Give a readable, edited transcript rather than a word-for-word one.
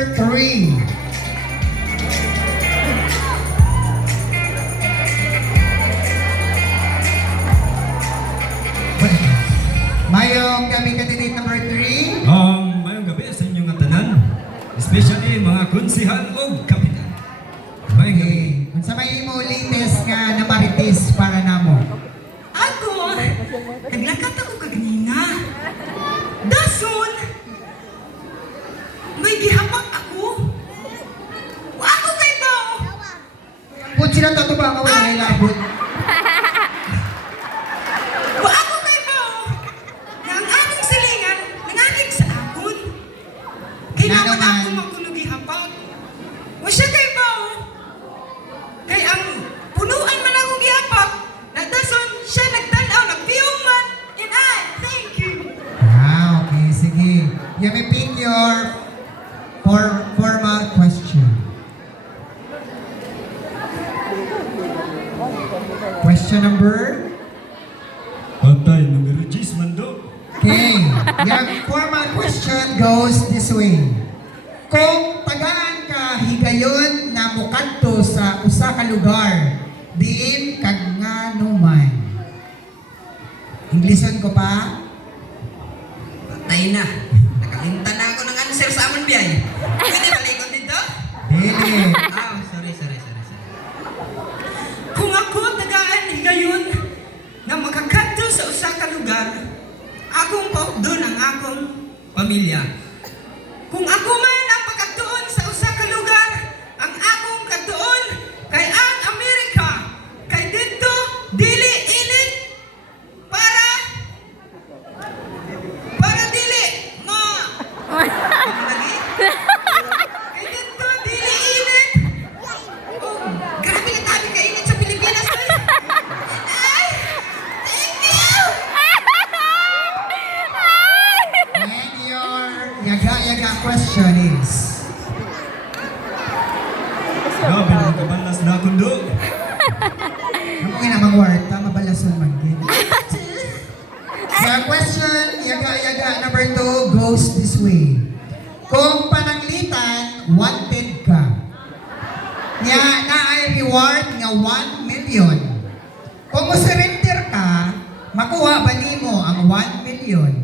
number 3. Mayong gabi candidate number 3. Mayong gabi sa inyong tanan, especially mga konsihal o kapitan. Mayong gabi. Okay. Unsa may imo latest nga na marites para namo? Ako, naglakat ako kaganina. Dason, may gihapak ako. Wa ako kay Bao. Kung sila to ba nga wala labot? Wa ako kay Bao. Nga ang akong silingan, nanganig sa akon. Kailangan Nga naman. ako makunog gihapak. Wa siya kay Bao. Kay ang punuan man akong gihapak, nagdason siya nagtanaw, nagpiyong man. And I thank you. Ah, okay. Sige. You may pick your formal question. Question number? Patay, numero 10, mandok. Okay. Yung formal question goes this way. Kung tagaan ka higayon na mukadto sa usa ka lugar, diin kag nganuman. Englishan ko pa? Patay na. Nakalinta na ako ng answer sa amon biyay. Pwede malikot dito? Dili. Sorry. Kung ako tagaan higayon na makakadto sa usa ka lugar, akong paugdon ang akong pamilya. Kung ako man ang pagkatuon sa usa ka lugar, ang akong katuon kay ang Amerika, kay dito dili init para dili lagi? Kay dito dili init. Oh, grabe na tabi ka init sa Pilipinas. Ay, thank you. And your yaga question is? Grabe naman kabalas na akong do. Ano nga namang warta, mabalason man din. The question, yaga number 2 goes this way. Kung pananglitan, wanted ka. Nga na ay reward nga 1 million. Kung mo surrender ka, makuha ba nimo ang 1 million?